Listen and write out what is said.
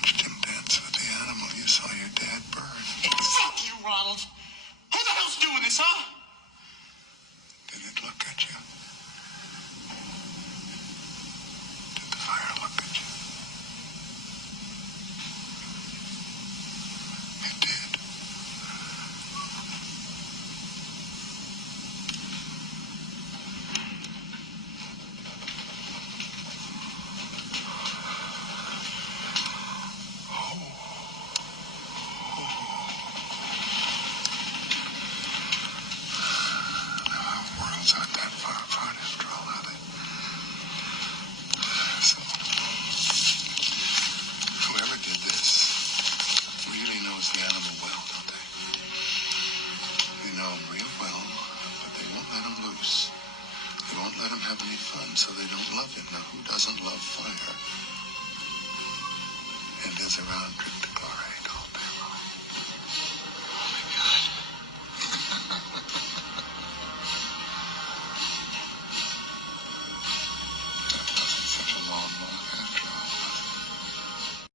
watched him dance with the animal. You saw your dad burn. Fuck you, Ronald. Who the hell's doing this, huh? Did it look at you? Did the fire look at you? It did. Worlds aren't that far apart after all, are they? So, whoever did this really knows the animal well, don't they? They know him real well, but they won't let him loose. They won't let him have any fun, so they don't love him. Now, who doesn't love fire? And as a round trip to